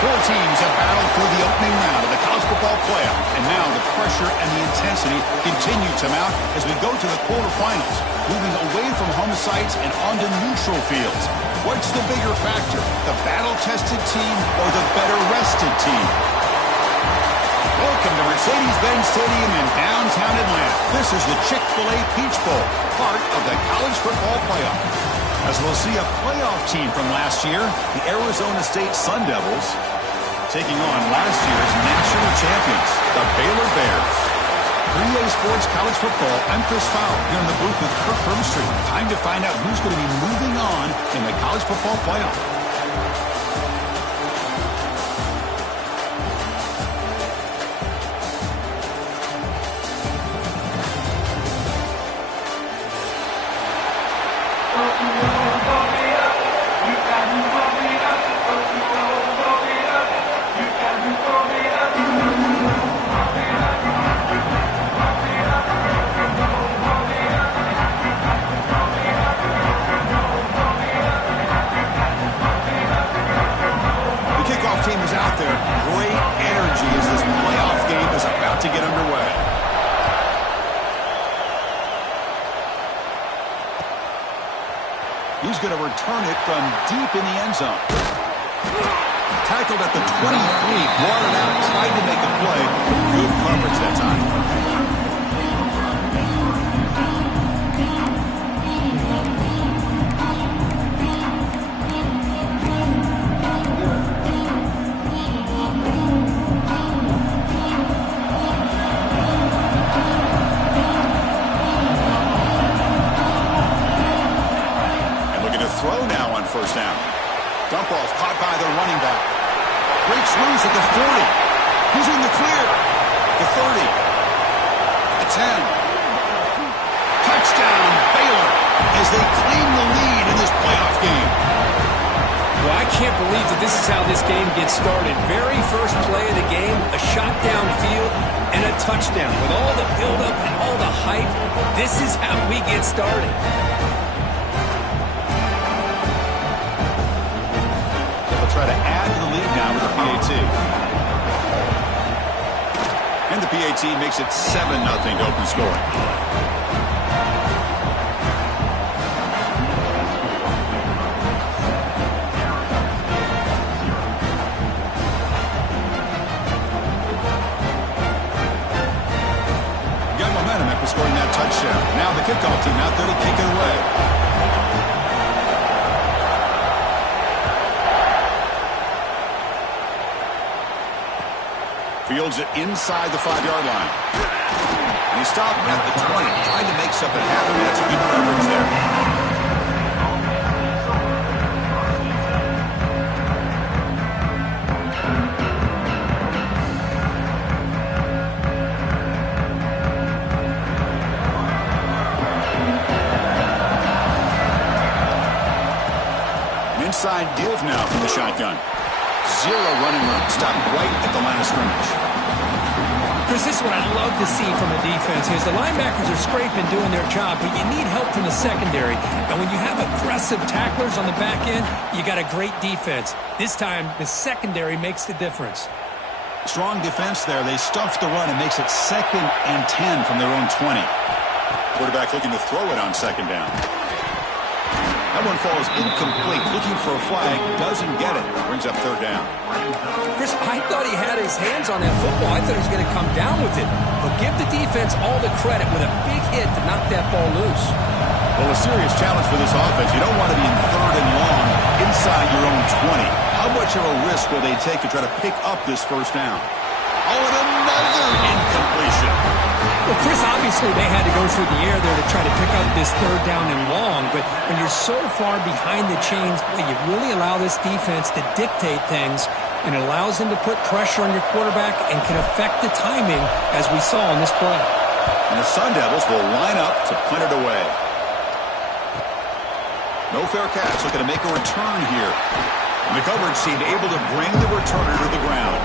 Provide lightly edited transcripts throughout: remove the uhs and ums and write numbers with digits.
Four teams have battled through the opening round of the college football playoff, and now the pressure and the intensity continue to mount as we go to the quarterfinals, moving away from home sites and onto neutral fields. What's the bigger factor, the battle-tested team or the better-rested team? Welcome to Mercedes-Benz Stadium in downtown Atlanta. This is the Chick-fil-A Peach Bowl, part of the college football playoff. As we'll see a playoff team from last year, the Arizona State Sun Devils, taking on last year's national champions, the Baylor Bears. 3A Sports College Football, I'm Chris Fowler, here in the booth with Kirk Herbstreit. Time to find out who's going to be moving on in the college football playoff. He's going to return it from deep in the end zone. Tackled at the 23, brought it out, tried to make a play. Good coverage that time. First down. Dump off caught by the running back. Breaks loose at the 40. He's in the clear. The 30. The 10. Touchdown Baylor as they claim the lead in this playoff game. Well, I can't believe that this is how this game gets started. Very first play of the game, a shot downfield and a touchdown. With all the buildup and all the hype, this is how we get started. Try to add to the lead now with the PAT. And the PAT makes it 7-0 to open scoring. Got momentum after scoring that touchdown. Now the kickoff team out there to kick it away. Fields it inside the 5-yard line. And he stopped at the 20, trying to make something happen. That's a good coverage there. An inside give now from the shotgun. Zero running room. Stopped right at the line of scrimmage. Chris, this is what I love to see from a defense is the linebackers are scraping, doing their job, but you need help from the secondary. And when you have aggressive tacklers on the back end, you got a great defense. This time, the secondary makes the difference. Strong defense there. They stuff the run and makes it 2nd and 10 from their own 20. Quarterback looking to throw it on 2nd down. That one falls incomplete. Looking for a flag. Doesn't get it. Brings up 3rd down. Chris, I thought he had his hands on that football. I thought he was going to come down with it. But give the defense all the credit with a big hit to knock that ball loose. Well, a serious challenge for this offense. You don't want to be in 3rd and long inside your own 20. How much of a risk will they take to try to pick up this 1st down? Oh, and another incompletion. Well, Chris, obviously they had to go through the air there to try to pick up this 3rd down and long, but when you're so far behind the chains, you really allow this defense to dictate things, and it allows them to put pressure on your quarterback and can affect the timing, as we saw in this play. And the Sun Devils will line up to punt it away. No fair catch, looking to make a return here. And the coverage team able to bring the returner to the ground.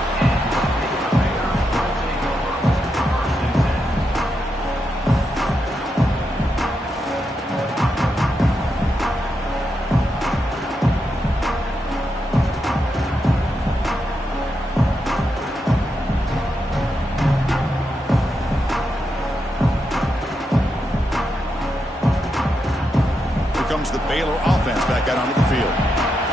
Baylor offense back out onto the field.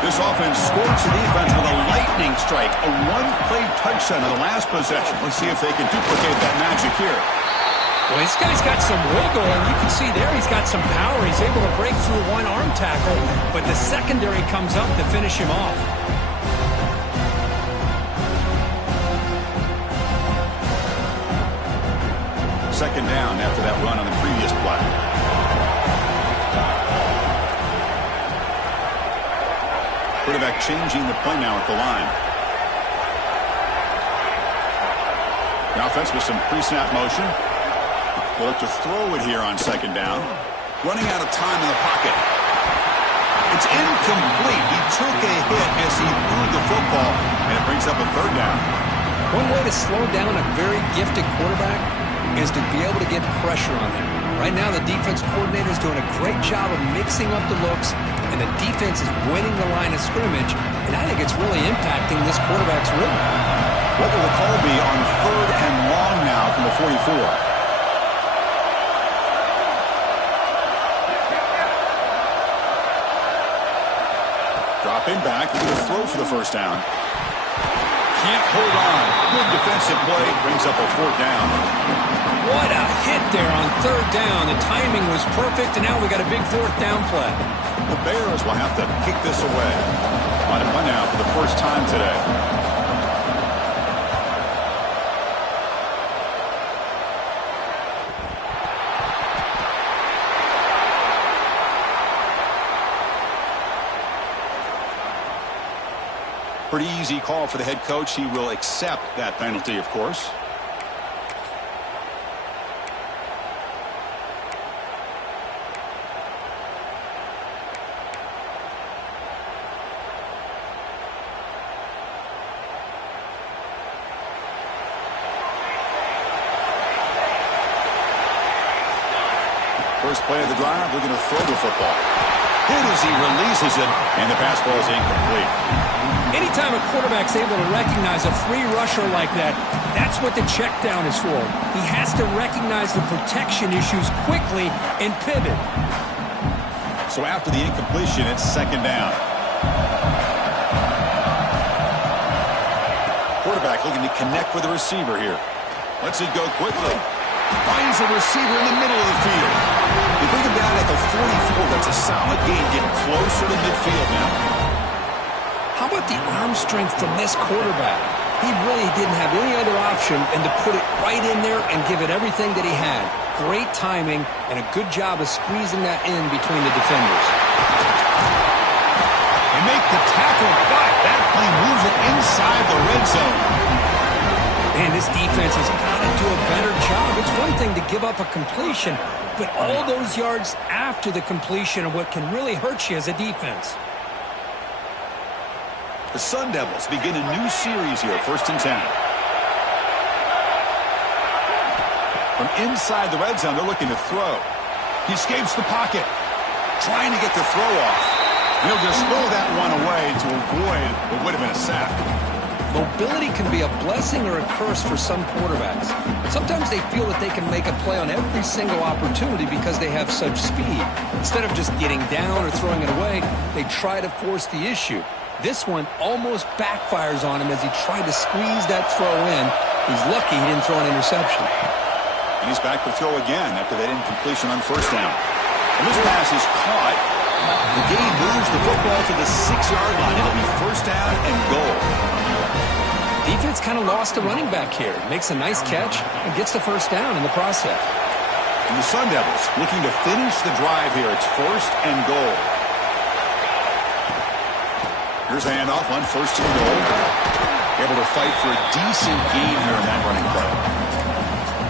This offense scorched the defense with a lightning strike, a one-play touchdown in the last possession. Let's see if they can duplicate that magic here. Well, this guy's got some wiggle, and you can see there he's got some power. He's able to break through one arm tackle, but the secondary comes up to finish him off. Second down after that run on the previous play. Quarterback changing the play now at the line. The offense with some pre-snap motion. They'll look to throw it here on second down. Running out of time in the pocket. It's incomplete. He took a hit as he threw the football, and it brings up a third down. One way to slow down a very gifted quarterback is to be able to get pressure on him. Right now, the defense coordinator is doing a great job of mixing up the looks, and the defense is winning the line of scrimmage, and I think it's really impacting this quarterback's rhythm. What will the call be on third and long now from the 44? Dropping back, looking to throw for the first down. Can't hold on. Good defensive play, brings up a fourth down. What a hit there on third down. The timing was perfect, and now we got a big fourth down play. The Bears will have to kick this away. On a punt now for the first time today. Pretty easy call for the head coach. He will accept that penalty, of course. First play of the drive, looking to throw the football. Hit as he releases it, and the pass ball is incomplete. Anytime a quarterback's able to recognize a free rusher like that, that's what the check down is for. He has to recognize the protection issues quickly and pivot. So after the incompletion, it's second down. Quarterback looking to connect with the receiver here. Lets it go quickly. Finds the receiver in the middle of the field. They bring him down at the 44. That's a solid gain, getting closer to midfield now. How about the arm strength from this quarterback? He really didn't have any other option than to put it right in there and give it everything that he had. Great timing and a good job of squeezing that in between the defenders. They make the tackle, but that play moves it inside the red zone. Man, this defense has got to do a better job. It's one thing to give up a completion, but all those yards after the completion are what can really hurt you as a defense. The Sun Devils begin a new series here, 1st and 10. From inside the red zone, they're looking to throw. He escapes the pocket, trying to get the throw off. He'll just throw that one away to avoid what would have been a sack. Mobility can be a blessing or a curse for some quarterbacks. Sometimes they feel that they can make a play on every single opportunity because they have such speed. Instead of just getting down or throwing it away, they try to force the issue. This one almost backfires on him as he tried to squeeze that throw in. He's lucky he didn't throw an interception. And he's back to throw again after that incompletion on first down. And this pass is caught. The gain moves the football to the 6-yard line. It'll be first down and goal. Defense kind of lost the running back here. Makes a nice catch and gets the first down in the process. And the Sun Devils looking to finish the drive here. It's first and goal. Here's a handoff on first and goal. Able to fight for a decent gain here in that running play.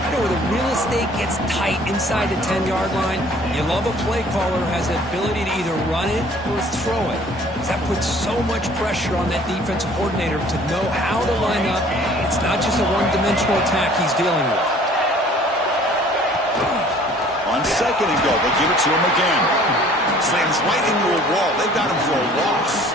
You know, where the real estate gets tight inside the 10-yard line, you love a play caller who has the ability to either run it or throw it. That puts so much pressure on that defensive coordinator to know how to line up. It's not just a one-dimensional attack he's dealing with. On second and goal, they give it to him again. Slams right into a wall. They've got him for a loss.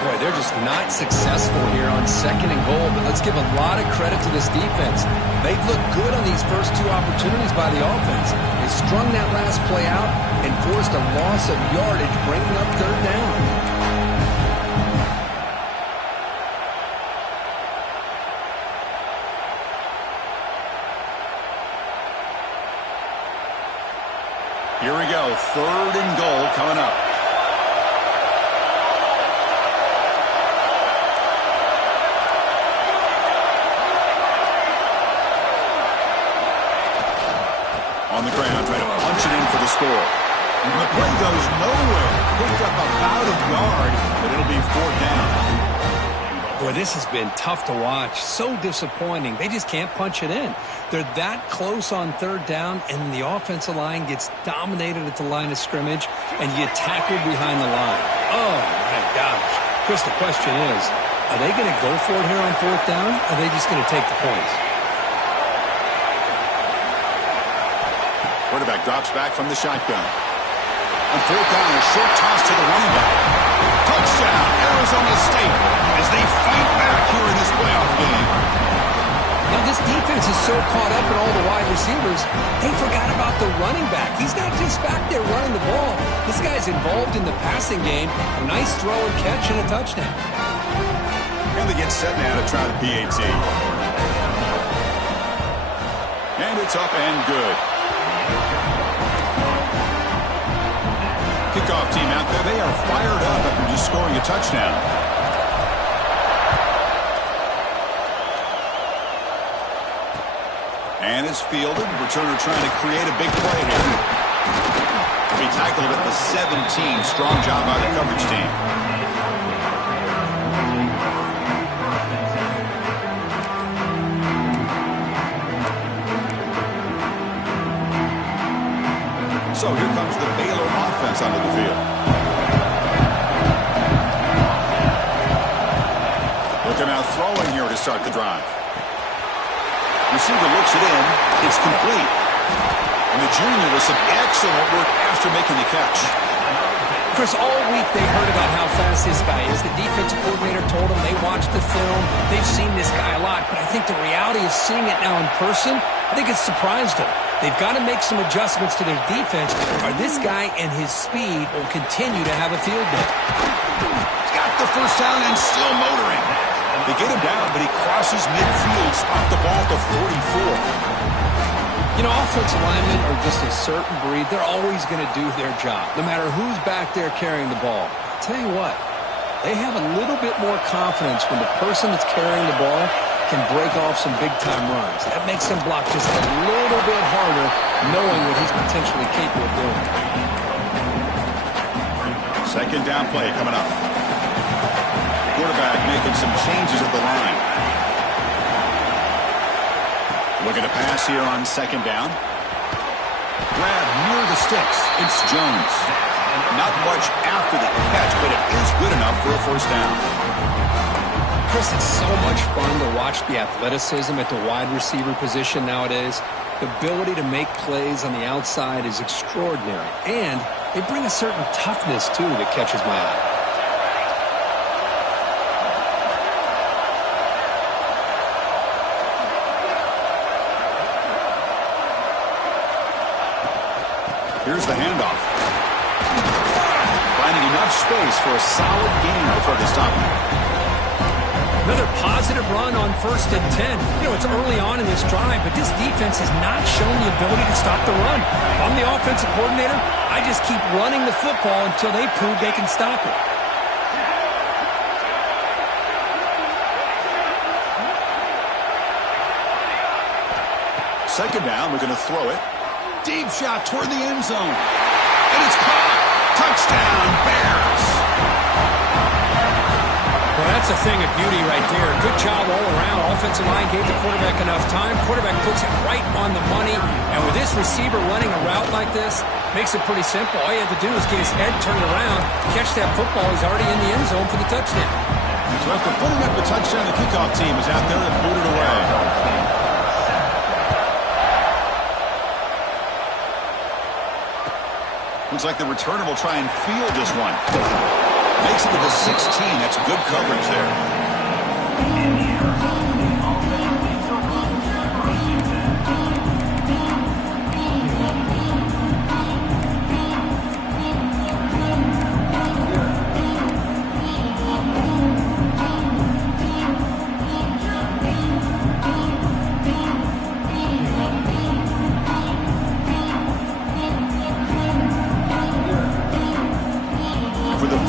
Boy, they're just not successful here on 2nd and goal, but let's give a lot of credit to this defense. They've looked good on these first 2 opportunities by the offense. They strung that last play out and forced a loss of yardage, bringing up 3rd down. Here we go, 3rd and goal coming up. On the ground, trying to punch it in for the score. And the play goes nowhere. Picked up about a yard, but it'll be 4th down. Boy, this has been tough to watch. So disappointing. They just can't punch it in. They're that close on 3rd down, and the offensive line gets dominated at the line of scrimmage, and you tackle behind the line. Oh, my gosh. Chris, the question is, are they going to go for it here on 4th down, or are they just going to take the points? Quarterback drops back from the shotgun. On 4th down, a short toss to the running back. Touchdown, Arizona State, as they fight back here in this playoff game. Now, this defense is so caught up in all the wide receivers, they forgot about the running back. He's not just back there running the ball. This guy's involved in the passing game. A nice throw and catch and a touchdown. And they get set now to try the PAT. And it's up and good. Kickoff team out there, they are fired up after just scoring a touchdown. And it's fielded. Returner trying to create a big play here. He tackled at the 17. Strong job by the coverage team. So here comes the Baylor offense onto the field. Look at now throwing here to start the drive. Receiver looks it in. It's complete. And the junior with some excellent work after making the catch. Chris, all week they heard about how fast this guy is. The defensive coordinator told them they watched the film. They've seen this guy a lot. But I think the reality of seeing it now in person, I think it's surprised them. They've got to make some adjustments to their defense, or this guy and his speed will continue to have a field day. He's got the first down and still motoring. They get him down, but he crosses midfield, spot the ball to 44. You know, offensive linemen are just a certain breed. They're always going to do their job, no matter who's back there carrying the ball. I'll tell you what, they have a little bit more confidence when the person that's carrying the ball can break off some big-time runs. That makes him block just a little bit harder, knowing what he's potentially capable of doing. 2nd down play coming up. Quarterback making some changes at the line. Looking to pass here on 2nd down. Grab near the sticks. It's Jones. Not much after the catch, but it is good enough for a 1st down. Chris, it's so much fun to watch the athleticism at the wide receiver position nowadays. The ability to make plays on the outside is extraordinary. And they bring a certain toughness, too, that catches my eye. Here's the handoff. Finding enough space for a solid gain before they stop him. Another positive run on 1st and 10. You know, it's early on in this drive, but this defense has not shown the ability to stop the run. If I'm the offensive coordinator, I just keep running the football until they prove they can stop it. 2nd down, we're going to throw it. Deep shot toward the end zone. And it's caught. Touchdown, Bears. Well, that's a thing of beauty right there. Good job all around. Offensive line gave the quarterback enough time. Quarterback puts it right on the money. And with this receiver running a route like this, makes it pretty simple. All you have to do is get his head turned around, catch that football. He's already in the end zone for the touchdown. So after putting up the touchdown, the kickoff team is out there and booted away. Looks like the returner will try and field this one. Makes it to the 16. That's good coverage there.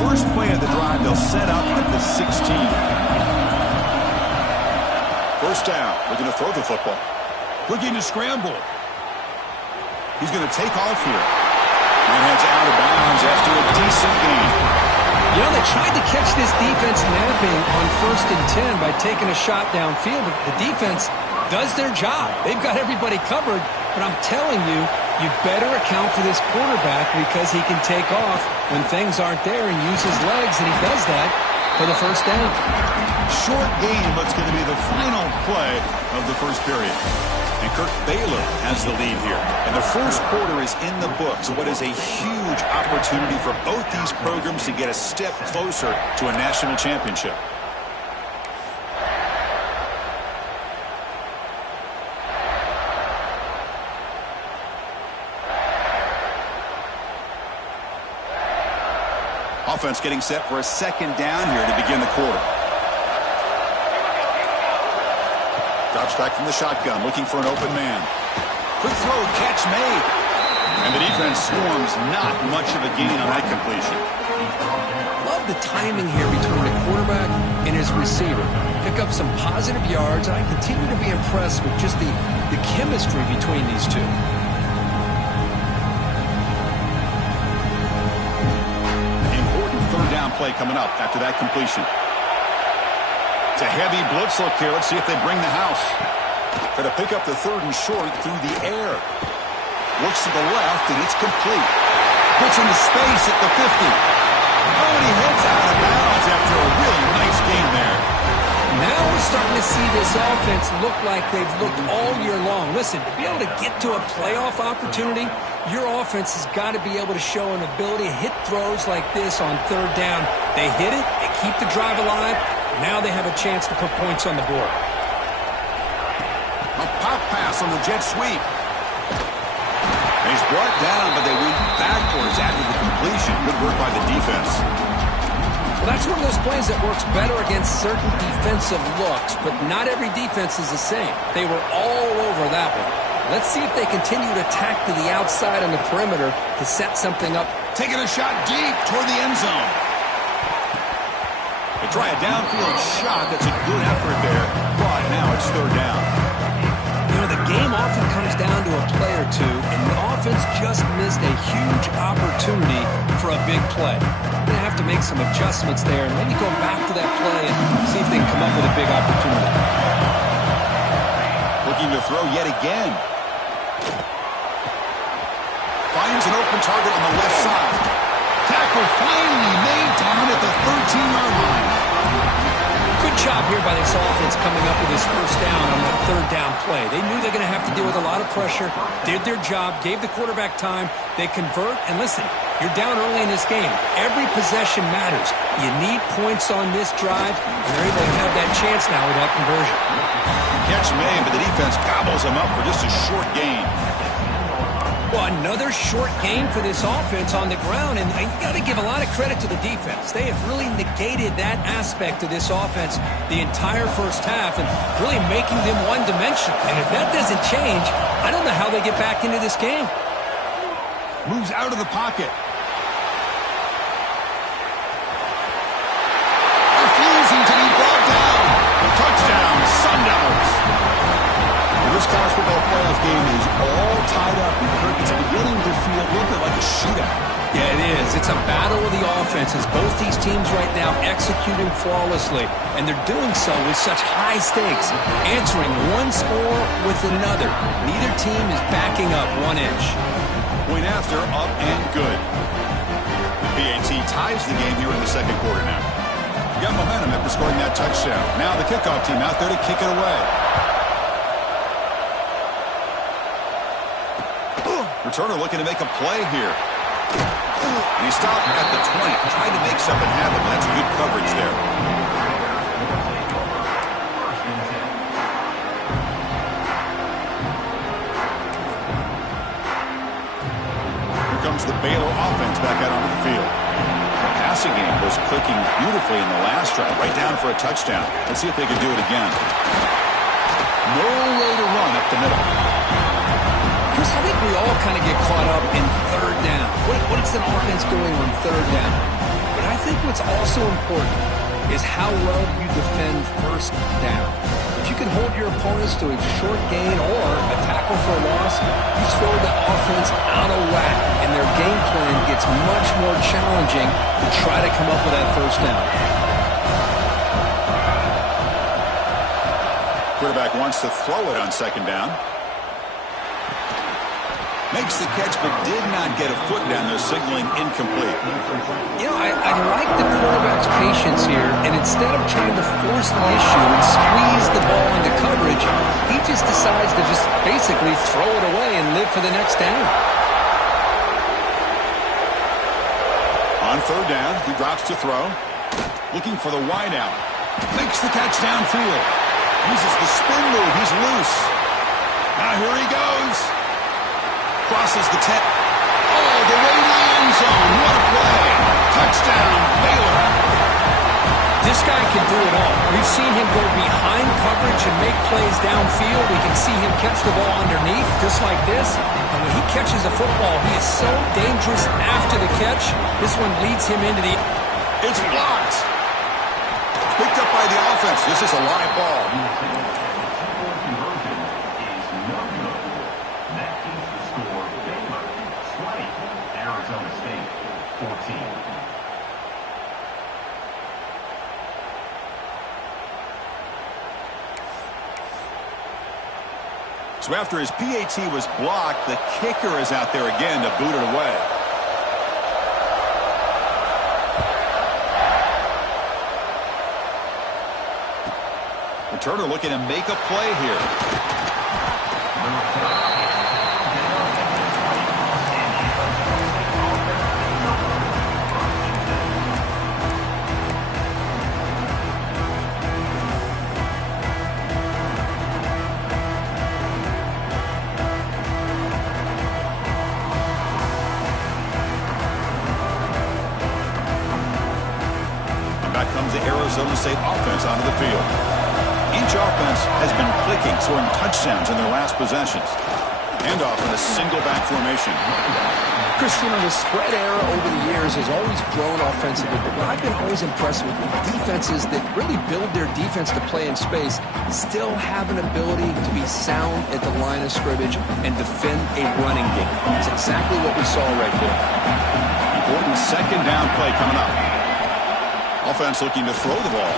First play of the drive, they'll set up at the 16. First down, looking to throw the football. Looking to scramble. He's going to take off here. And heads out of bounds after a decent gain. You know, they tried to catch this defense napping on 1st and 10 by taking a shot downfield, but the defense does their job. They've got everybody covered, but I'm telling you, you better account for this quarterback because he can take off when things aren't there and use his legs, and he does that for the first down. Short game, but it's going to be the final play of the first period. And Kirk Baylor has the lead here. And the first quarter is in the books. What is a huge opportunity for both these programs to get a step closer to a national championship. Offense getting set for a second down here to begin the quarter. Drops back from the shotgun, looking for an open man. Quick throw, catch made. And the defense swarms, not much of a gain on that completion. Love the timing here between the quarterback and his receiver. Pick up some positive yards, and I continue to be impressed with just the chemistry between these two. Play coming up after that completion. It's a heavy blitz look here. Let's see if they bring the house. Try to pick up the 3rd and short through the air. Looks to the left, and it's complete. Puts into space at the 50. Oh, and he heads out of bounds after a really nice game there. Now we're starting to see this offense look like they've looked all year long. Listen, to be able to get to a playoff opportunity, your offense has got to be able to show an ability to hit throws like this on 3rd down. They hit it, they keep the drive alive. Now they have a chance to put points on the board. A pop pass on the jet sweep. He's brought down, but they went backwards after the completion. Good work by the defense. Well, that's one of those plays that works better against certain defensive looks, but not every defense is the same. They were all over that one. Let's see if they continue to attack to the outside on the perimeter to set something up. Taking a shot deep toward the end zone. They try a downfield shot. That's a good effort there, but now it's 3rd down. You know, the game often comes down to a play or two, and the offense just missed a huge opportunity for a big play. They're going to have to make some adjustments there and maybe go back to that play and see if they can come up with a big opportunity. Looking to throw yet again. Finds an open target on the left side. Tackle finally made down at the 13-yard line. Good job here by this offense coming up with his first down on that 3rd down play. They knew they're going to have to deal with a lot of pressure, did their job, gave the quarterback time. They convert, and listen, you're down early in this game. Every possession matters. You need points on this drive, and they're able to have that chance now with that conversion. Catch made, but the defense gobbles him up for just a short gain. Well, another short game for this offense on the ground, and you got to give a lot of credit to the defense. They have really negated that aspect of this offense the entire first half and really making them one-dimensional. And if that doesn't change, I don't know how they get back into this game. Moves out of the pocket. Refusing to be brought down. Touchdown, Sun Devils. This college football playoff game is all tied up, and Kirk, it's beginning to feel a little bit like a shootout. Yeah, it is. It's a battle of the offenses. Both these teams right now executing flawlessly, and they're doing so with such high stakes, answering one score with another. Neither team is backing up 1 inch. Point after, up and good. The PAT ties the game here in the second quarter now. Got momentum after scoring that touchdown. Now the kickoff team out there to kick it away. Returner looking to make a play here. And he stopped at the 20, trying to make something happen, but that's good coverage there. Here comes the Baylor offense back out onto the field. The passing game was clicking beautifully in the last drive, right down for a touchdown. Let's see if they can do it again. No way to run up the middle. Chris, I think we all kind of get caught up in third down. What is an offense doing on third down? But I think what's also important is how well you defend first down. If you can hold your opponents to a short gain or a tackle for a loss, you throw the offense out of whack, and their game plan gets much more challenging to try to come up with that first down. Quarterback wants to throw it on second down. Makes the catch, but did not get a foot down there, signaling incomplete. You know, I like the quarterback's patience here, and instead of trying to force the issue and squeeze the ball into coverage, he just decides to just basically throw it away and live for the next down. On third down, he drops to throw. Looking for the wide out. Makes the catch downfield. Uses the spin move. He's loose. Now here he goes. Crosses the 10. Oh, the way to the end zone. What a play. Touchdown, Baylor. This guy can do it all. We've seen him go behind coverage and make plays downfield. We can see him catch the ball underneath, just like this. And when he catches a football, he is so dangerous after the catch. This one leads him into the... It's blocked. Picked up by the offense. This is a live ball. So after his PAT was blocked, the kicker is out there again to boot it away. Returner looking to make a play here. Comes the Arizona State offense onto the field. Each offense has been clicking, scoring touchdowns in their last possessions. Handoff in a single back formation. Chris, you know, the spread era over the years has always grown offensively, but what I've been always impressed with defenses that really build their defense to play in space still have an ability to be sound at the line of scrimmage and defend a running game. It's exactly what we saw right there. Important second down play coming up. Offense looking to throw the ball.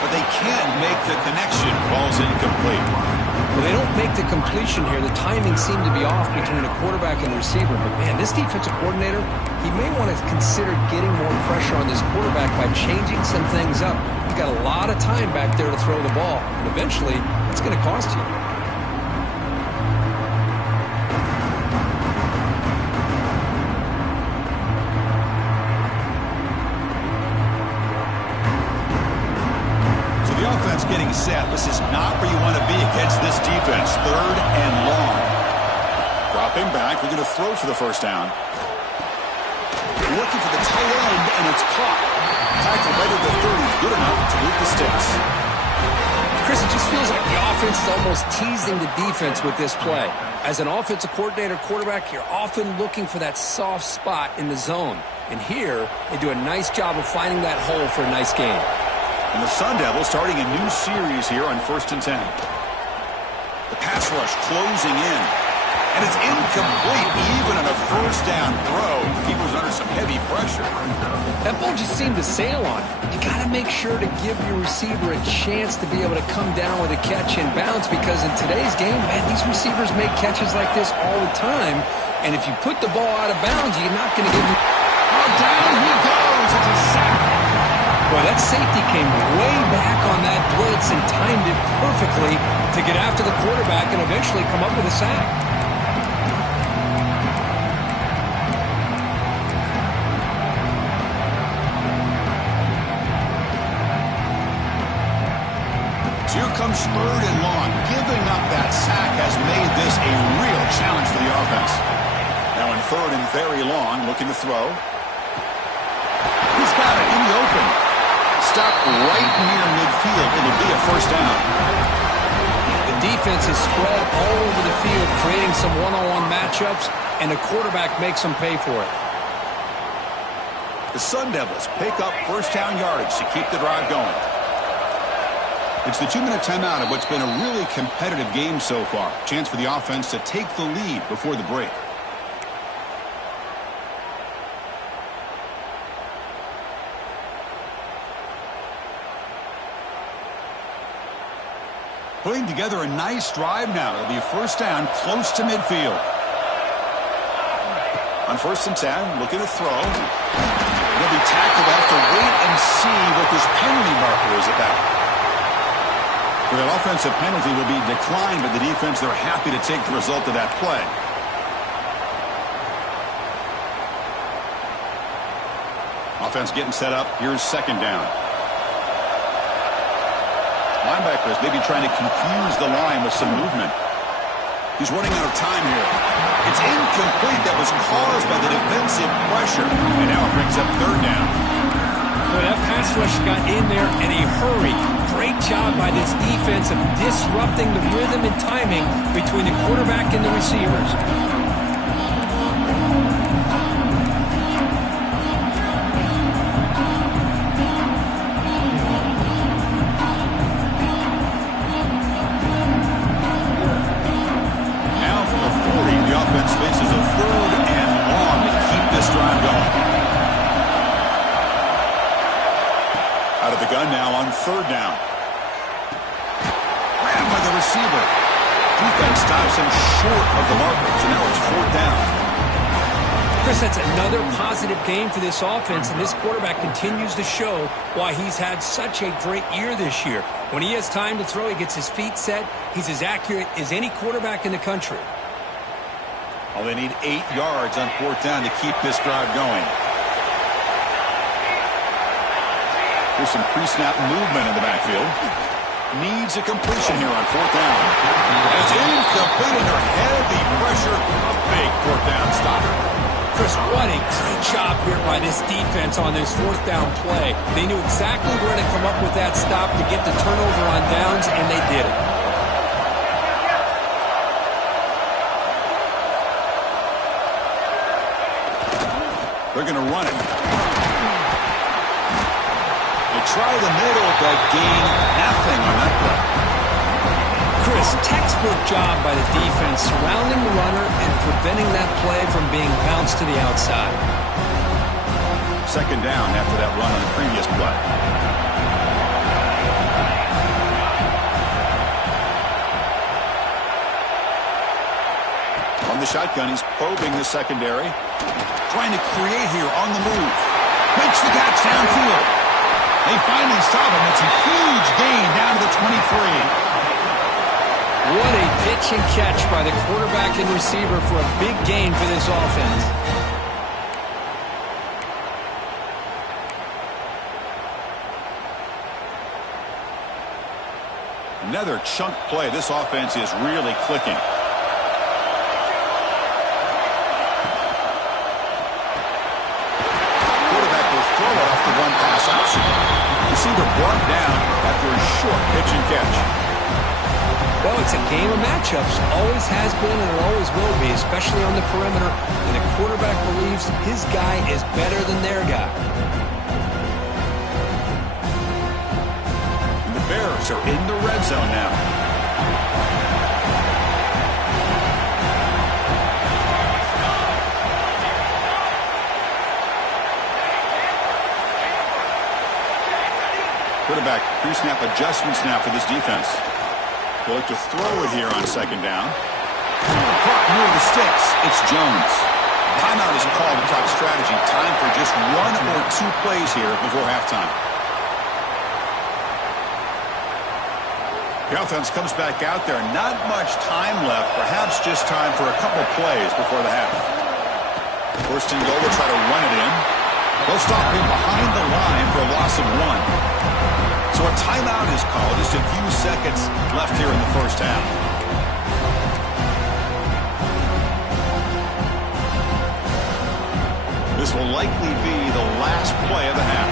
But they can't make the connection. Ball's incomplete. Well, they don't make the completion here. The timing seemed to be off between a quarterback and the receiver. But, man, this defensive coordinator, he may want to consider getting more pressure on this quarterback by changing some things up. You've got a lot of time back there to throw the ball. And eventually, it's going to cost you. Getting set. This is not where you want to be against this defense. Third and long. Dropping back. We're going to throw for the first down. Looking for the tight end, and it's caught. Tackle right at the 30. Good enough to move the sticks. Chris, it just feels like the offense is almost teasing the defense with this play. As an offensive coordinator, quarterback, you're often looking for that soft spot in the zone. And here, they do a nice job of finding that hole for a nice game. And the Sun Devils starting a new series here on 1st and 10. The pass rush closing in. And it's incomplete even on a first down throw. He was under some heavy pressure. That ball just seemed to sail on it. You got to make sure to give your receiver a chance to be able to come down with a catch and bounce, because in today's game, man, these receivers make catches like this all the time. And if you put the ball out of bounds, you're not going to give him... Oh, down he goes. It's a sack. Boy, that safety came way back on that blitz and timed it perfectly to get after the quarterback and eventually come up with a sack. So here comes 3rd and long. Giving up that sack has made this a real challenge for the offense. Now in 3rd and very long, looking to throw. He's got it in the open. Stopped right near midfield. It'll be a first down. The defense is spread all over the field, creating some one-on-one matchups, and the quarterback makes them pay for it. The Sun Devils pick up first down yardage to keep the drive going. It's the 2-minute timeout of what's been a really competitive game so far. Chance for the offense to take the lead before the break. Putting together a nice drive now. It'll be a first down close to midfield. On 1st and 10, looking to throw. He'll be tackled. They'll have to wait and see what this penalty marker is about. For that offensive penalty will be declined, but the defense, they're happy to take the result of that play. Offense getting set up. Here's 2nd down. Linebackers maybe trying to confuse the line with some movement. He's running out of time here. It's incomplete. That was caused by the defensive pressure. And now it brings up 3rd down. Well, that pass rush got in there in a hurry. Great job by this defense of disrupting the rhythm and timing between the quarterback and the receivers. Faces a 3rd and long to keep this drive going. Out of the gun now on 3rd down. Ran by the receiver. Defense stops him short of the marker, so now it's 4th down. Chris, that's another positive game for this offense, and this quarterback continues to show why he's had such a great year this year. When he has time to throw, he gets his feet set. He's as accurate as any quarterback in the country. Well, they need 8 yards on 4th down to keep this drive going. There's some pre-snap movement in the backfield. Needs a completion here on 4th down. It's incomplete under heavy pressure. A big 4th down stopper. Chris, what a great job here by this defense on this 4th down play. They knew exactly where to come up with that stop to get the turnover on downs, and they did it. They're going to run it. They try the middle, but gain nothing on that play. Chris, textbook job by the defense surrounding the runner and preventing that play from being bounced to the outside. 2nd down after that run on the previous play. On the shotgun, he's probing the secondary. Trying to create here on the move. Makes the catch downfield. They finally stop him. It's a huge gain down to the 23. What a pitch and catch by the quarterback and receiver for a big gain for this offense. Another chunk play. This offense is really clicking. Run pass option. Receiver brought down after a short pitch and catch. Well, it's a game of matchups. Always has been and it always will be, especially on the perimeter. And the quarterback believes his guy is better than their guy. And the Bears are in the red zone now. Quarterback pre-snap adjustments now for this defense. They'll look to throw it here on 2nd down. Caught near the sticks. It's Jones. Timeout is called to talk strategy. Time for just 1 or 2 plays here before halftime. The offense comes back out there. Not much time left. Perhaps just time for a couple plays before the half. 1st and goal. They'll try to run it in. They'll stop him behind the line for a loss of 1. So a timeout is called. Just a few seconds left here in the first half. This will likely be the last play of the half.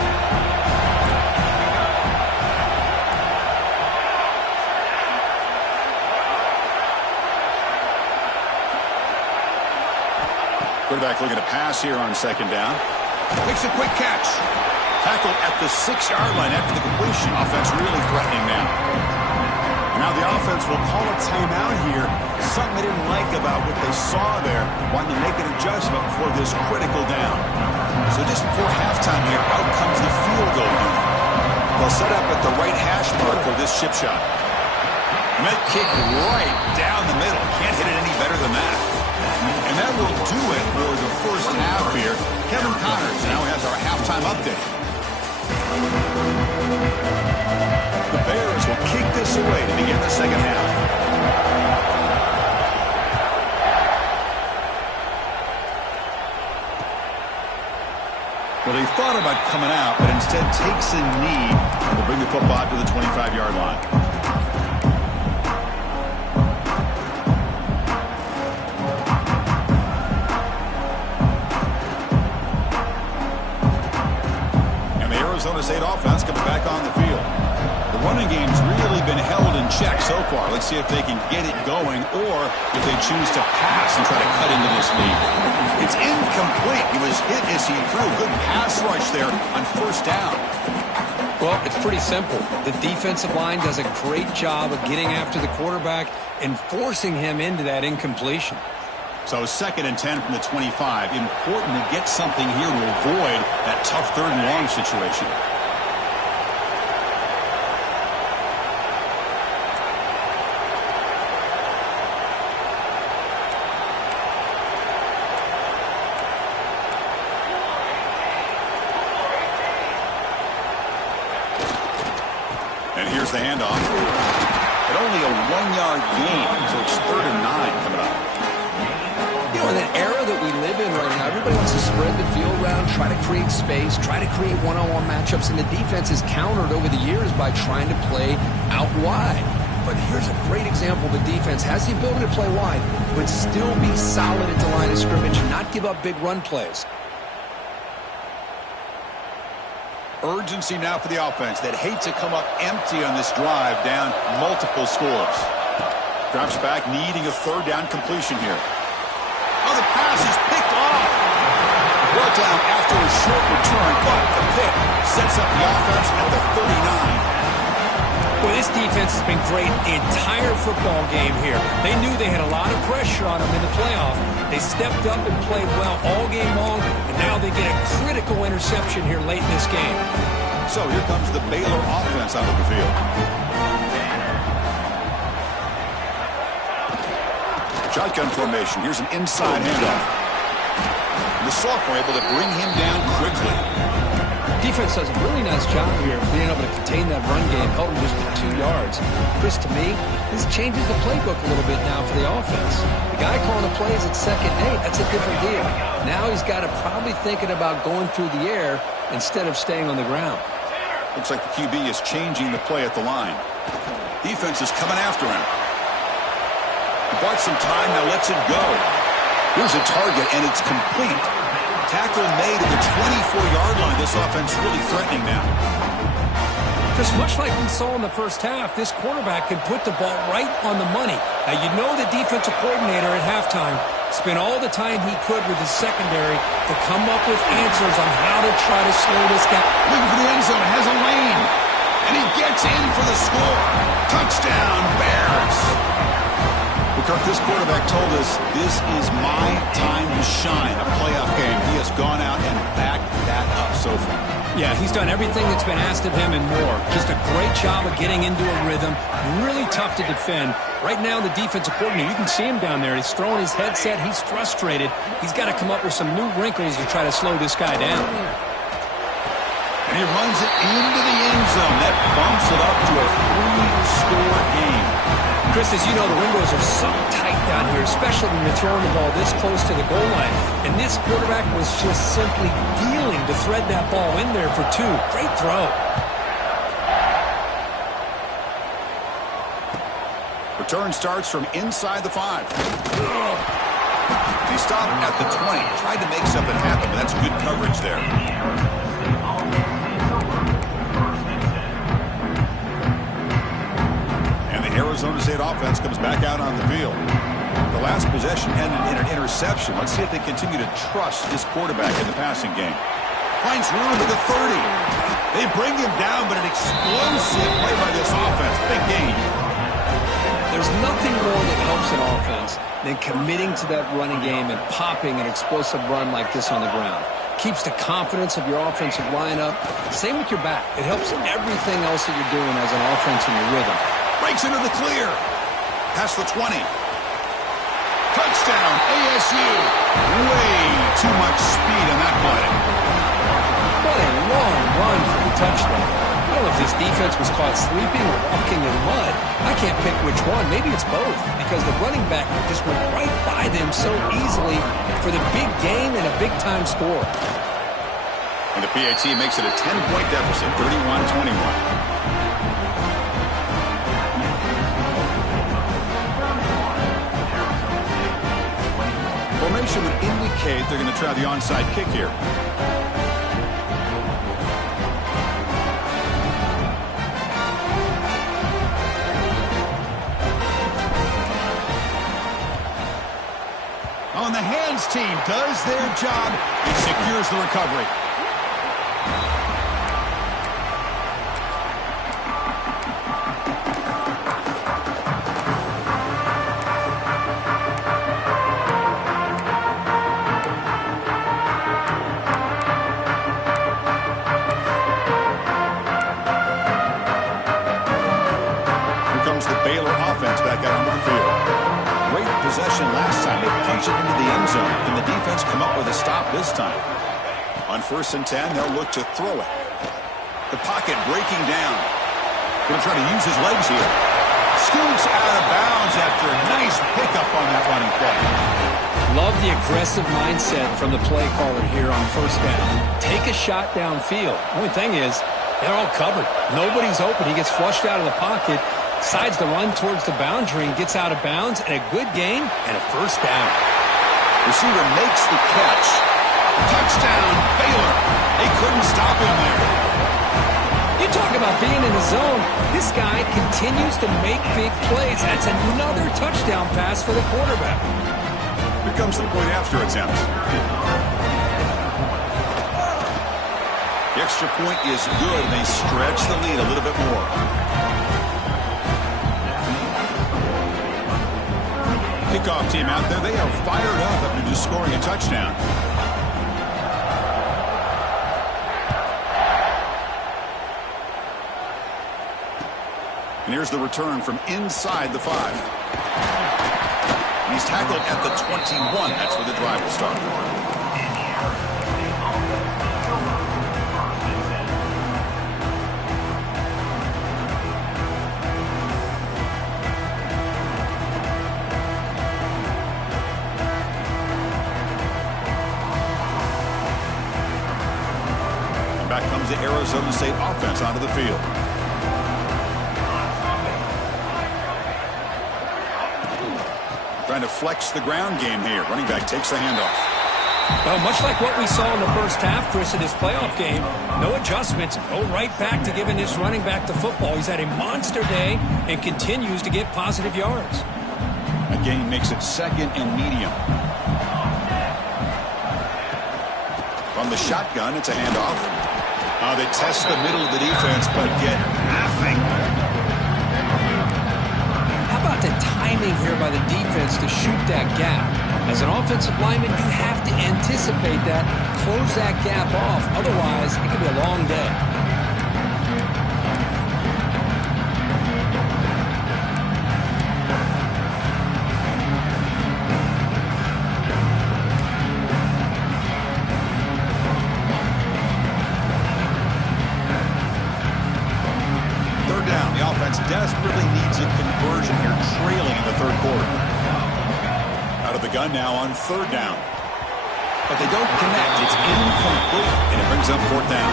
Quarterback looking to pass here on second down. Makes a quick catch. Tackle at the 6-yard line after the completion. Offense really threatening now. Now the offense will call a timeout here. Something they didn't like about what they saw there. Wanting to make an adjustment for this critical down. So just before halftime here, out comes the field goal unit. They'll set up at the right hash mark for this chip shot. Met kick right down the middle. Can't hit it any better than that. And that will do it for the first half here. Kevin Connors now has our halftime update. The Bears will kick this away to begin the second half. Well, they thought about coming out, but instead takes a knee and will bring the football to the 25-yard line. Arizona State offense coming back on the field. The running game's really been held in check so far. Let's see if they can get it going or if they choose to pass and try to cut into this lead. It's incomplete. He was hit as he threw. Good pass rush there on first down. Well, it's pretty simple. The defensive line does a great job of getting after the quarterback and forcing him into that incompletion. So 2nd and 10 from the 25. Important to get something here to avoid that tough 3rd and long situation. And here's the handoff. But only a 1-yard gain, so it's 3rd and 9 coming up. You know, in that era that we live in right now, everybody wants to spread the field around, try to create space, try to create one-on-one matchups, and the defense is countered over the years by trying to play out wide. But here's a great example. The defense has the ability to play wide, but still be solid at the line of scrimmage and not give up big run plays. Urgency now for the offense that hate to come up empty on this drive, down multiple scores. Drops back, needing a 3rd down completion here. Oh, the pass is picked off. Brought down after a short return, but the pick sets up the offense at the 39. Boy, this defense has been great the entire football game here. They knew they had a lot of pressure on them in the playoff. They stepped up and played well all game long, and now they get a critical interception here late in this game. So here comes the Baylor offense out of the field. Shotgun formation. Here's an inside handoff. The sophomore able to bring him down quickly. Defense does a really nice job here of being able to contain that run game, held him just to 2 yards. Chris, to me, this changes the playbook a little bit now for the offense. The guy calling the plays at 2nd and 8, that's a different deal. Now he's got to probably thinking about going through the air instead of staying on the ground. Looks like the QB is changing the play at the line. Defense is coming after him. He bought some time, now lets it go. Here's a target, and it's complete. Tackle made at the 24-yard line. This offense really threatening now. Just much like we saw in the first half, this quarterback can put the ball right on the money. Now, you know the defensive coordinator at halftime spent all the time he could with his secondary to come up with answers on how to try to slow this guy. Looking for the end zone, has a lane, and he gets in for the score. Touchdown, Bears. Kirk, this quarterback told us this is my time to shine, a playoff game. He has gone out and backed that up so far. Yeah, he's done everything that's been asked of him and more. Just a great job of getting into a rhythm. Really tough to defend. Right now, the defensive coordinator, you can see him down there. He's throwing his headset. He's frustrated. He's got to come up with some new wrinkles to try to slow this guy down. And he runs it into the end zone. That bumps it up to a 3-score game. Chris, as you know, the windows are so tight down here, especially when you're throwing the ball this close to the goal line. And this quarterback was just simply dealing to thread that ball in there for 2. Great throw. Return starts from inside the 5. He stopped at the 20. Tried to make something happen, but that's good coverage there. And the Arizona State offense comes back out on the field. The last possession ended in an interception. Let's see if they continue to trust this quarterback in the passing game. Finds room at the 30. They bring him down, but an explosive play by this offense. Big gain. There's nothing more that helps an offense than committing to that running game and popping an explosive run like this on the ground. Keeps the confidence of your offensive lineup. Same with your back. It helps everything else that you're doing as an offense in your rhythm. Breaks into the clear. Past the 20. Touchdown, ASU. Way too much speed on that play. What a long run for the touchdown. I don't know if this defense was caught sleeping or walking in mud. I can't pick which one. Maybe it's both, because the running back just went right by them so easily for the big gain and a big-time score. And the PAT makes it a 10-point deficit, 31-21. Formation would indicate they're going to try the onside kick here. On the hands team does their job. It secures the recovery. Here comes the Baylor offense back out onto the field. Great possession last time. They punch it into the end zone, and the defense come up with a stop this time. On 1st and 10, they'll look to throw it. The pocket breaking down. Going to try to use his legs here. Scoots out of bounds after a nice pickup on that running play. Love the aggressive mindset from the play caller here on 1st down. Take a shot downfield. Only thing is, they're all covered. Nobody's open. He gets flushed out of the pocket. Decides to run towards the boundary and gets out of bounds, and a good gain and a 1st down. Receiver makes the catch. Touchdown, Baylor. They couldn't stop him there. You talk about being in the zone. This guy continues to make big plays. That's another touchdown pass for the quarterback. Here comes the point after attempt. The extra point is good, and they stretch the lead a little bit more. Kickoff team out there. They are fired up after just scoring a touchdown. And here's the return from inside the 5. And he's tackled at the 21. That's where the drive will start. Back comes the Arizona State offense onto the field. Trying to flex the ground game here. Running back takes the handoff. Well, much like what we saw in the first half, Chris, in this playoff game, no adjustments. Go right back to giving this running back the football. He's had a monster day and continues to get positive yards. A gain makes it 2nd and medium. From the shotgun, it's a handoff. They test the middle of the defense, but get nothing. How about the timing here by the defense to shoot that gap? As an offensive lineman, you have to anticipate that, close that gap off. Otherwise, it could be a long day. Desperately needs a conversion here, trailing in the 3rd quarter. Out of the gun now on 3rd down. But they don't connect. It's incomplete, and it brings up 4th down.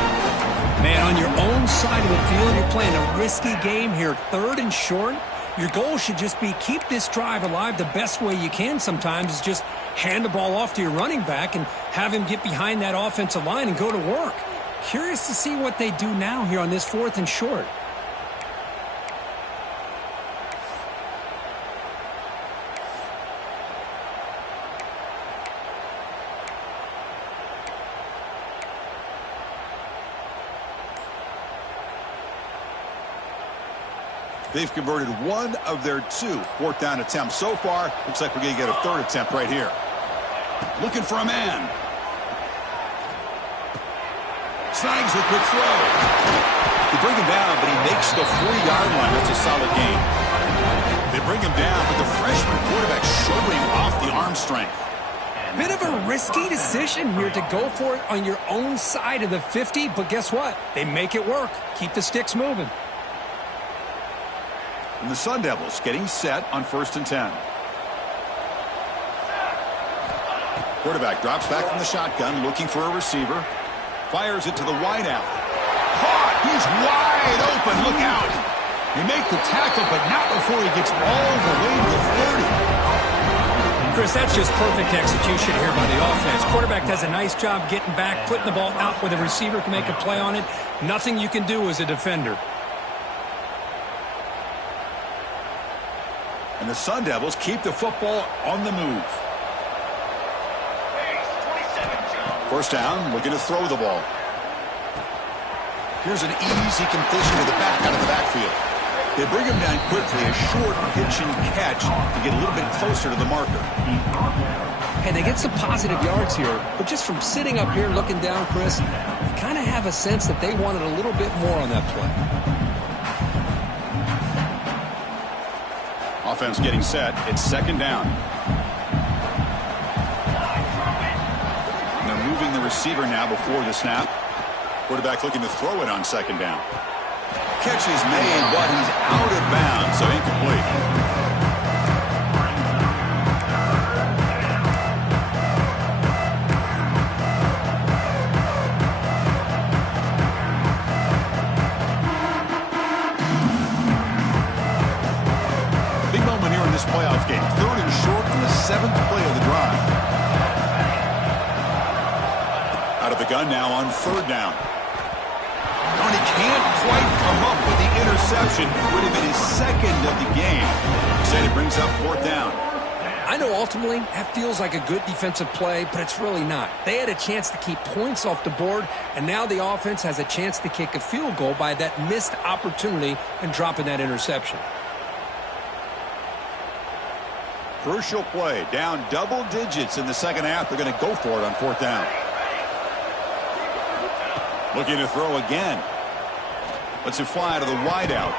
Man, on your own side of the field, you're playing a risky game here. 3rd and short. Your goal should just be keep this drive alive the best way you can sometimes is just hand the ball off to your running back and have him get behind that offensive line and go to work. Curious to see what they do now here on this 4th and short. They've converted 1 of their 2 4th down attempts so far. Looks like we're going to get a 3rd attempt right here. Looking for a man. Snags the quick throw. They bring him down, but he makes the 40-yard line. That's a solid gain. They bring him down, but the freshman quarterback showing off the arm strength. Bit of a risky decision here to go for it on your own side of the 50, but guess what? They make it work. Keep the sticks moving. And the Sun Devils getting set on 1st and 10. Quarterback drops back from the shotgun, looking for a receiver. Fires it to the wideout. Caught! He's wide open. Look out! They make the tackle, but not before he gets all the way to the 30. Chris, that's just perfect execution here by the offense. Quarterback does a nice job getting back, putting the ball out where the receiver can make a play on it. Nothing you can do as a defender. And the Sun Devils keep the football on the move. 1st down, looking to throw the ball. Here's an easy completion to the back out of the backfield. They bring him down quickly, a short pitch and catch to get a little bit closer to the marker. Hey, they get some positive yards here, but just from sitting up here looking down, Chris, you kind of have a sense that they wanted a little bit more on that play. Offense getting set. It's 2nd down. And they're moving the receiver now before the snap. Quarterback looking to throw it on 2nd down. Catch is made, but he's out of bounds, so incomplete. Playoff game. 3rd and short on the 7th play of the drive. Out of the gun now on 3rd down. And he can't quite come up with the interception. Would have been his 2nd of the game. Instead, it brings up 4th down. I know ultimately that feels like a good defensive play, but it's really not. They had a chance to keep points off the board, and now the offense has a chance to kick a field goal by that missed opportunity and dropping that interception. Crucial play, down double digits in the 2nd half. They're going to go for it on 4th down. Looking to throw again. Lets it fly to the wideout.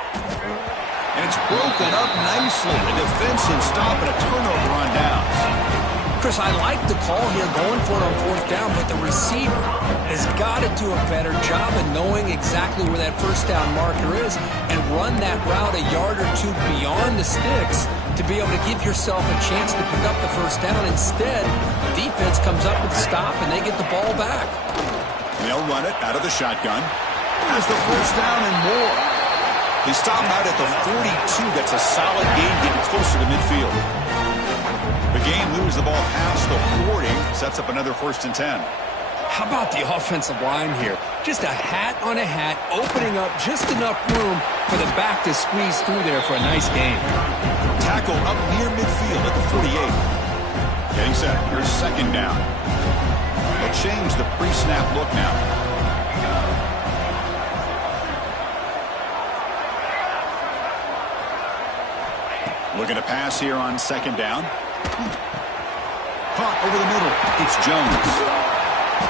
And it's broken up nicely. A defensive stop and a turnover on downs. Chris, I like the call here going for it on 4th down, but the receiver has got to do a better job of knowing exactly where that 1st down marker is and run that route a yard or 2 beyond the sticks to be able to give yourself a chance to pick up the 1st down. Instead, the defense comes up with a stop and they get the ball back. They'll run it out of the shotgun. Has the 1st down and more. They stop out at the 42. That's a solid gain getting closer to midfield. The game moves the ball past the 40. Sets up another 1st and 10. How about the offensive line here? Just a hat on a hat, opening up just enough room for the back to squeeze through there for a nice gain. Tackle up near midfield at the 48. Getting set. Here's 2nd down. They'll change the pre-snap look now. Looking to pass here on 2nd down. Caught over the middle. It's Jones.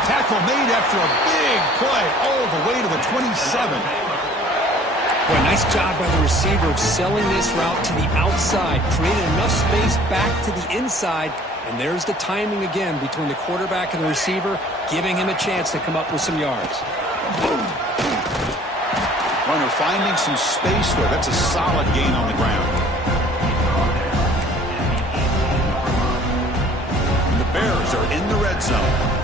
Tackle made after a big play all the way to the 27. Boy, nice job by the receiver of selling this route to the outside, created enough space back to the inside, and there's the timing again between the quarterback and the receiver, giving him a chance to come up with some yards. Runner finding some space there. That's a solid gain on the ground. And the Bears are in the red zone.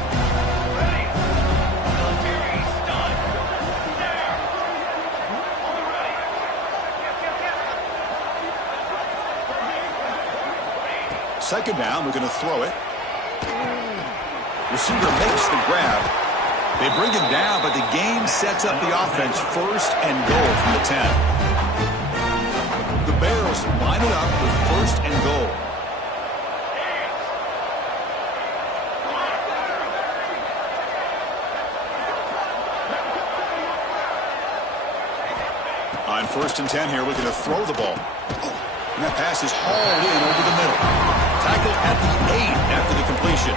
second down, we're going to throw it. Receiver makes the grab. They bring him down, but the game sets up the offense first and goal from the 10. The Bears line it up with first and goal. On first and 10 here, we're going to throw the ball. And that pass is hauled in over the middle. Tackle at the 8 after the completion.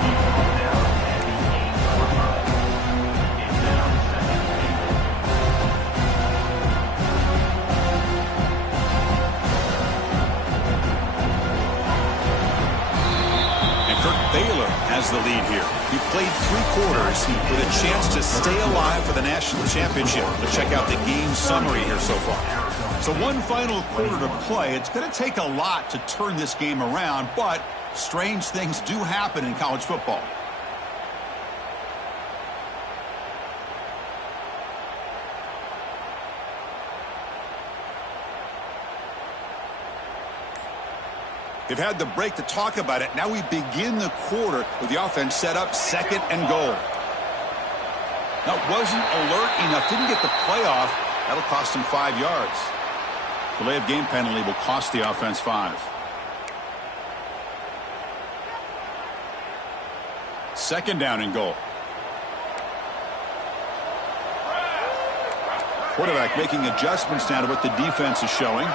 And Kirk Baylor has the lead here. He played 3 quarters with a chance to stay alive for the national championship. Let's check out the game summary here so far. So one final quarter to play. It's going to take a lot to turn this game around, but strange things do happen in college football. They've had the break to talk about it. Now we begin the quarter with the offense set up second and goal. Now, wasn't alert enough, didn't get the play off. That'll cost him 5 yards. Delay of game penalty will cost the offense 5. Second down and goal. Quarterback making adjustments now to what the defense is showing.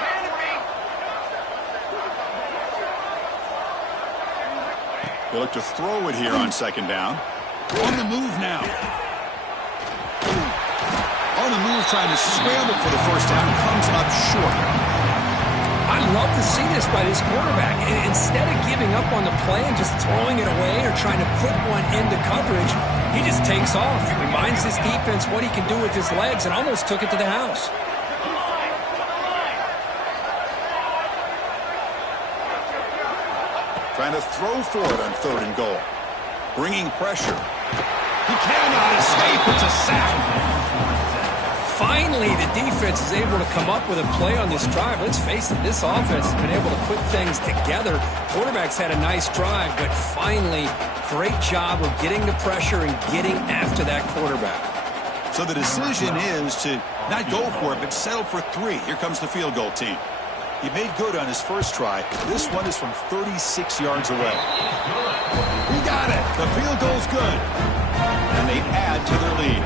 They look to throw it here on second down. On the move now. On the move, trying to scramble for the first down, comes up short. I love to see this by this quarterback. Instead of giving up on the play and just throwing it away or trying to put one into coverage, he just takes off. Reminds his defense what he can do with his legs and almost took it to the house. Trying to throw for it on third and goal. Bringing pressure. He cannot escape. It's a sack. Finally, the defense is able to come up with a play on this drive. Let's face it, this offense has been able to put things together. Quarterback's had a nice drive, but finally, great job of getting the pressure and getting after that quarterback. So the decision is to not go for it, but settle for 3. Here comes the field goal team. He made good on his first try. This one is from 36 yards away. He got it. The field goal's good. And they add to their lead.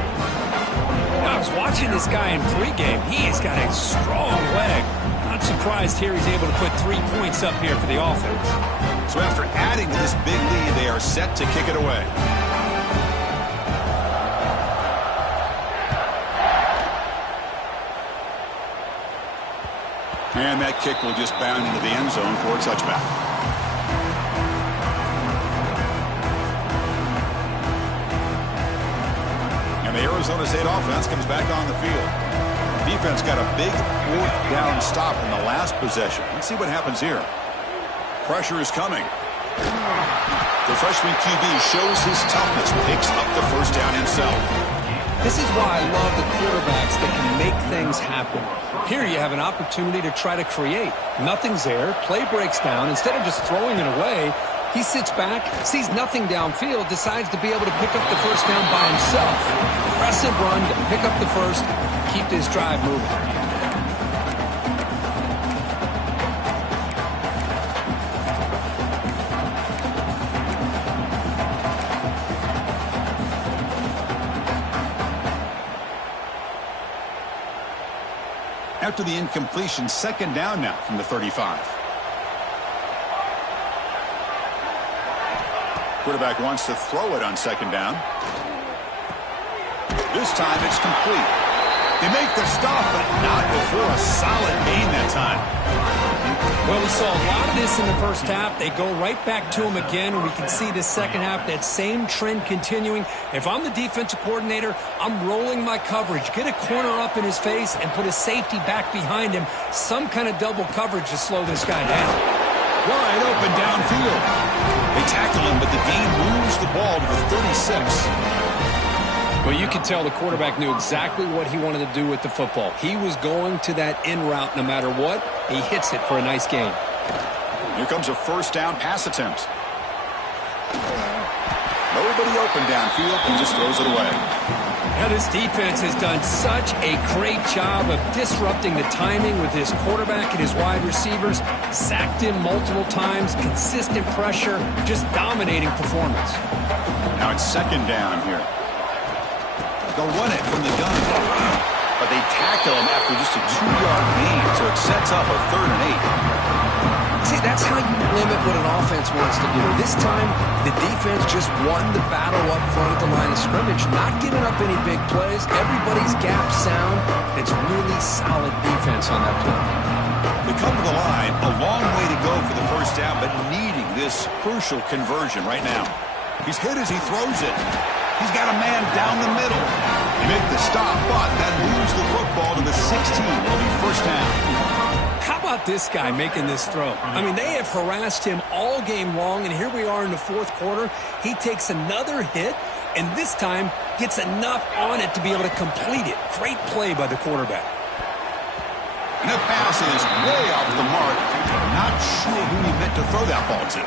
I was watching this guy in pregame. He has got a strong leg. Not surprised here he's able to put 3 points up here for the offense. So after adding to this big lead, they are set to kick it away. And that kick will just bound into the end zone for a touchback. And the Arizona State offense comes back on the field. Defense got a big 4th down stop in the last possession. Let's see what happens here. Pressure is coming. The freshman QB shows his toughness, picks up the first down himself. This is why I love the quarterbacks that can make things happen. Here you have an opportunity to try to create. Nothing's there. Play breaks down. Instead of just throwing it away, he sits back, sees nothing downfield, decides to be able to pick up the first down by himself. Aggressive run to pick up the first, keep this drive moving. After the incompletion, second down now from the 35. Quarterback wants to throw it on second down. This time it's complete. They make the stop, but not before a solid gain that time. Well, we saw a lot of this in the first half. They go right back to him again, and we can see the second half, that same trend continuing. If I'm the defensive coordinator, I'm rolling my coverage. Get a corner up in his face and put a safety back behind him. Some kind of double coverage to slow this guy down. Wide open downfield. They tackle him, but the game moves the ball to the 36. Well, you can tell the quarterback knew exactly what he wanted to do with the football. He was going to that in route no matter what. He hits it for a nice gain. Here comes a first down pass attempt. Nobody open downfield. He just throws it away. Now this defense has done such a great job of disrupting the timing with his quarterback and his wide receivers. Sacked him multiple times. Consistent pressure. Just dominating performance. Now it's second down here. They'll run it from the gun. But they tackle him after just a 2-yard gain. So it sets up a 3rd and 8. See, that's how you limit what an offense wants to do. This time, the defense just won the battle up front at the line of scrimmage, not giving up any big plays. Everybody's gap sound. It's really solid defense on that play. They come to the line, a long way to go for the first down, but needing this crucial conversion right now. He's hit as he throws it. He's got a man down the middle. They make the stop, but that moves the football to the 16. It'll be first down. How about this guy making this throw? I mean, they have harassed him all game long, and here we are in the fourth quarter. He takes another hit, and this time gets enough on it to be able to complete it. Great play by the quarterback. And that pass is way off the mark. Not sure who he meant to throw that ball to.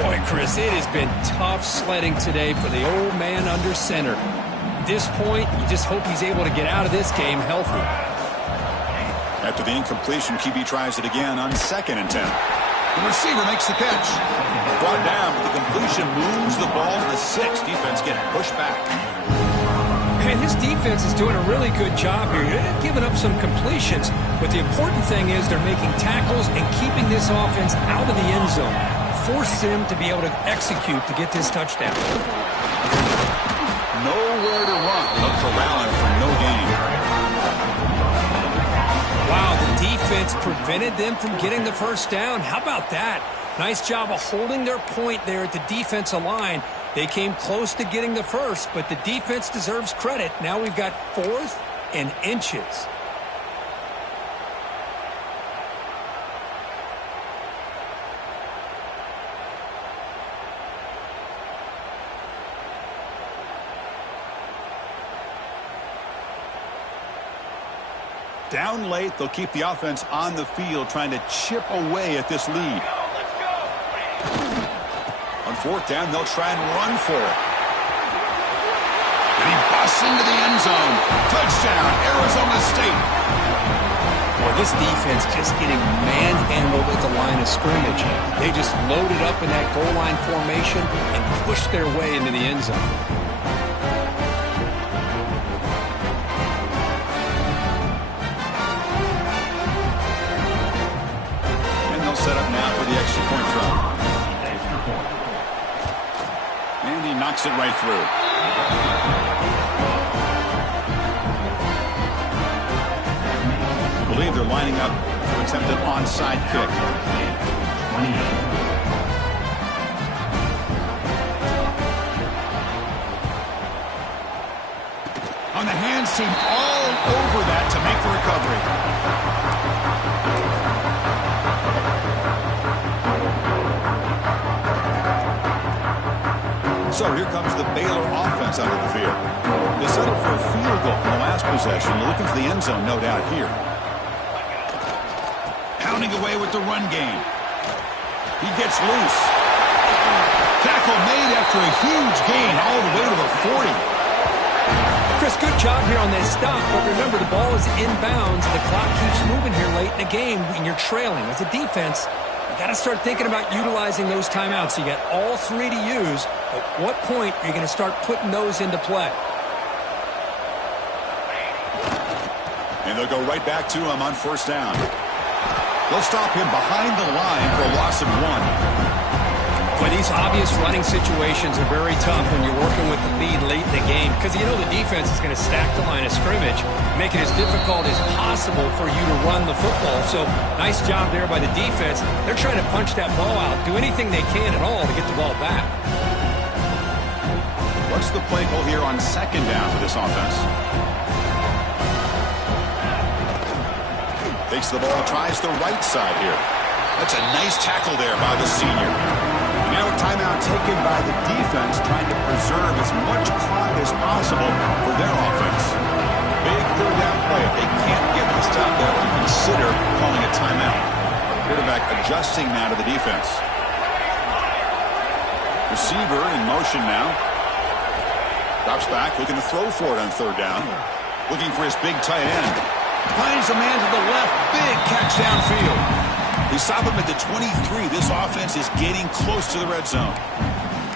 Boy, Chris, it has been tough sledding today for the old man under center. At this point, you just hope he's able to get out of this game healthy. After the incompletion, QB tries it again on 2nd and 10. The receiver makes the catch. Brought down, but the completion moves the ball to the 6. Defense getting pushed back. Man, his defense is doing a really good job here. They're giving up some completions, but the important thing is they're making tackles and keeping this offense out of the end zone. Force them to be able to execute to get this touchdown. Nowhere to run. They'll corral him for no gain. Wow, the defense prevented them from getting the first down. How about that? Nice job of holding their point there at the defensive line. They came close to getting the first, but the defense deserves credit. Now we've got 4th and inches. Down late, they'll keep the offense on the field, trying to chip away at this lead. On 4th down, they'll try and run for it. And he busts into the end zone. Touchdown, Arizona State. Well, this defense just getting manhandled at the line of scrimmage. They just loaded up in that goal line formation and pushed their way into the end zone. Set up now for the extra point try. And he knocks it right through. I believe they're lining up to attempt an onside kick. On the hands team all over that to make the recovery. So here comes the Baylor offense out of the field. They settled for a field goal in the last possession. They're looking for the end zone, no doubt, here. Pounding away with the run game. He gets loose. Tackle made after a huge gain all the way to the 40. Chris, good job here on that stop, but remember, the ball is inbounds. The clock keeps moving here late in the game, and you're trailing. As a defense, you got to start thinking about utilizing those timeouts. You got all 3 to use. At what point are you going to start putting those into play? And they'll go right back to him on 1st down. They'll stop him behind the line for a loss of 1. Boy, these obvious running situations are very tough when you're working with the lead late in the game because you know the defense is going to stack the line of scrimmage, make it as difficult as possible for you to run the football. So nice job there by the defense. They're trying to punch that ball out, do anything they can at all to get the ball back. What's the play call here on 2nd down for this offense? Takes the ball, tries the right side here. That's a nice tackle there by the senior. Now a timeout taken by the defense, trying to preserve as much clock as possible for their offense. Big 3rd down play. They can't get the stop there to consider calling a timeout. Quarterback adjusting now to the defense. Receiver in motion now. Drops back, looking to throw for it on third down. Looking for his big tight end. Finds a man to the left. Big catch downfield. He stopped him at the 23. This offense is getting close to the red zone.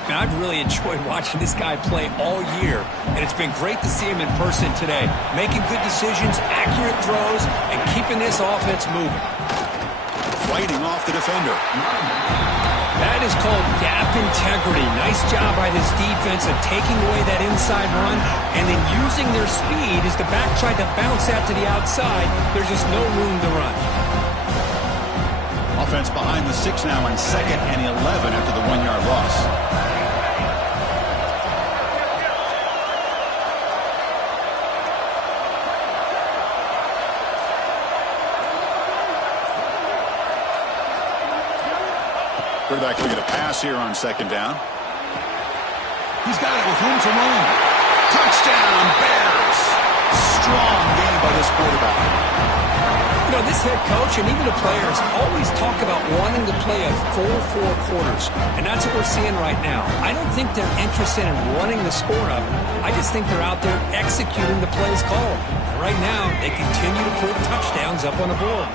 Man, I've really enjoyed watching this guy play all year, and it's been great to see him in person today. Making good decisions, accurate throws, and keeping this offense moving. Fighting off the defender. That is called gap integrity. Nice job by this defense of taking away that inside run and then using their speed as the back tried to bounce out to the outside. There's just no room to run. Offense behind the 6 now on 2nd and 11 after the 1-yard loss. Quarterback looking to pass here on 2nd down. He's got it with room to run. Touchdown, Bears. Strong game by this quarterback. You know, this head coach and even the players always talk about wanting to play a full 4 quarters, and that's what we're seeing right now. I don't think they're interested in running the score up. I just think they're out there executing the plays called. And right now, they continue to put touchdowns up on the board.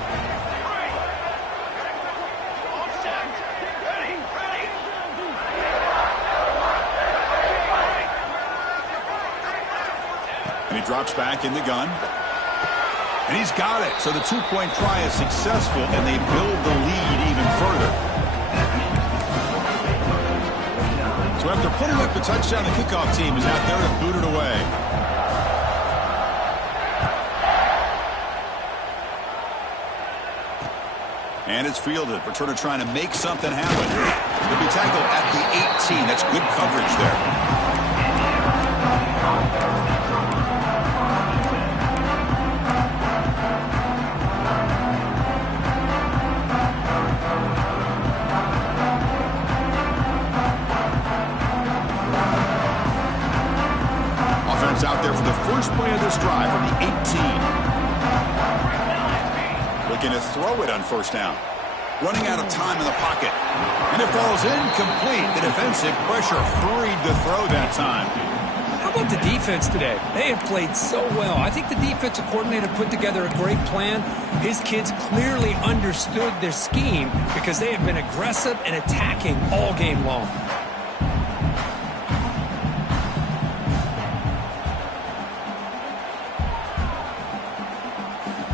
And he drops back in the gun. And he's got it. So the 2-point try is successful, and they build the lead even further. So after putting up the touchdown, the kickoff team is out there to boot it away. And it's fielded. Returner trying to make something happen. He'll be tackled at the 18. That's good coverage there. Out there for the first play of this drive from the 18. Looking to throw it on 1st down. Running out of time in the pocket. And it falls incomplete. The defensive pressure hurried the throw that time. How about the defense today? They have played so well. I think the defensive coordinator put together a great plan. His kids clearly understood their scheme because they have been aggressive and attacking all game long.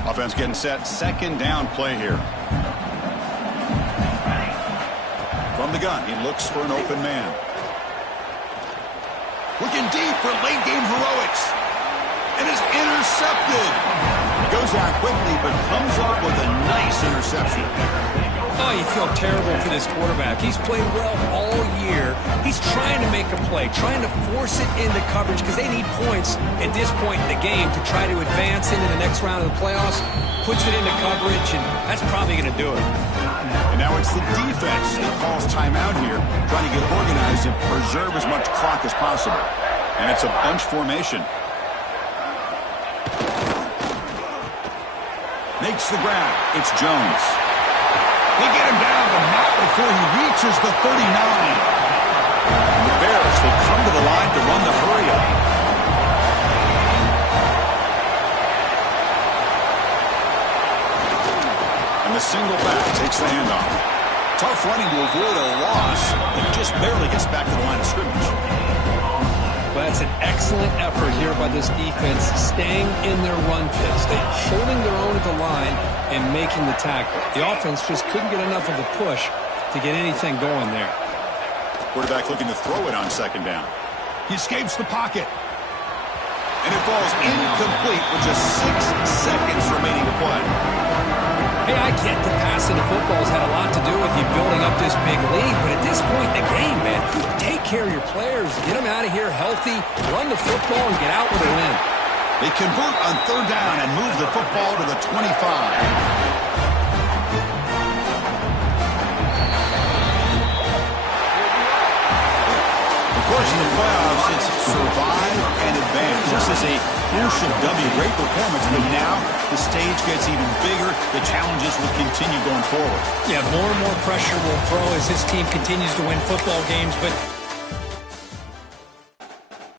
Offense getting set. 2nd down play here. From the gun, he looks for an open man. Looking deep for late game heroics. And is intercepted. Goes out quickly, but comes up with a nice interception. Oh, you feel terrible for this quarterback. He's played well all year. He's trying to make a play, trying to force it into coverage because they need points at this point in the game to try to advance into the next round of the playoffs. Puts it into coverage, and that's probably going to do it. And now it's the defense that calls timeout here, trying to get organized and preserve as much clock as possible. And it's a bunch formation. Makes the grab. It's Jones. They get him down, but not before he reaches the 39. And the Bears will come to the line to run the hurry-up. And the single back takes the handoff. Tough running to avoid a loss, but just barely gets back to the line of scrimmage. Well, that's an excellent effort here by this defense, staying in their run fits. They're holding their own at the line and making the tackle. The offense just couldn't get enough of a push to get anything going there. Quarterback looking to throw it on 2nd down. He escapes the pocket. And it falls incomplete with just 6 seconds remaining to play. Hey, I get the passing of football has had a lot to do with you building up this big lead, but at this point in the game, man, take care of your players, get them out of here healthy, run the football, and get out with a win. They convert on 3rd down and move the football to the 25. Of course, in the playoffs, it's survive and advance. is. This is a crucial W. Great performance, but now the stage gets even bigger. The challenges will continue going forward. Yeah, more and more pressure will grow as this team continues to win football games, but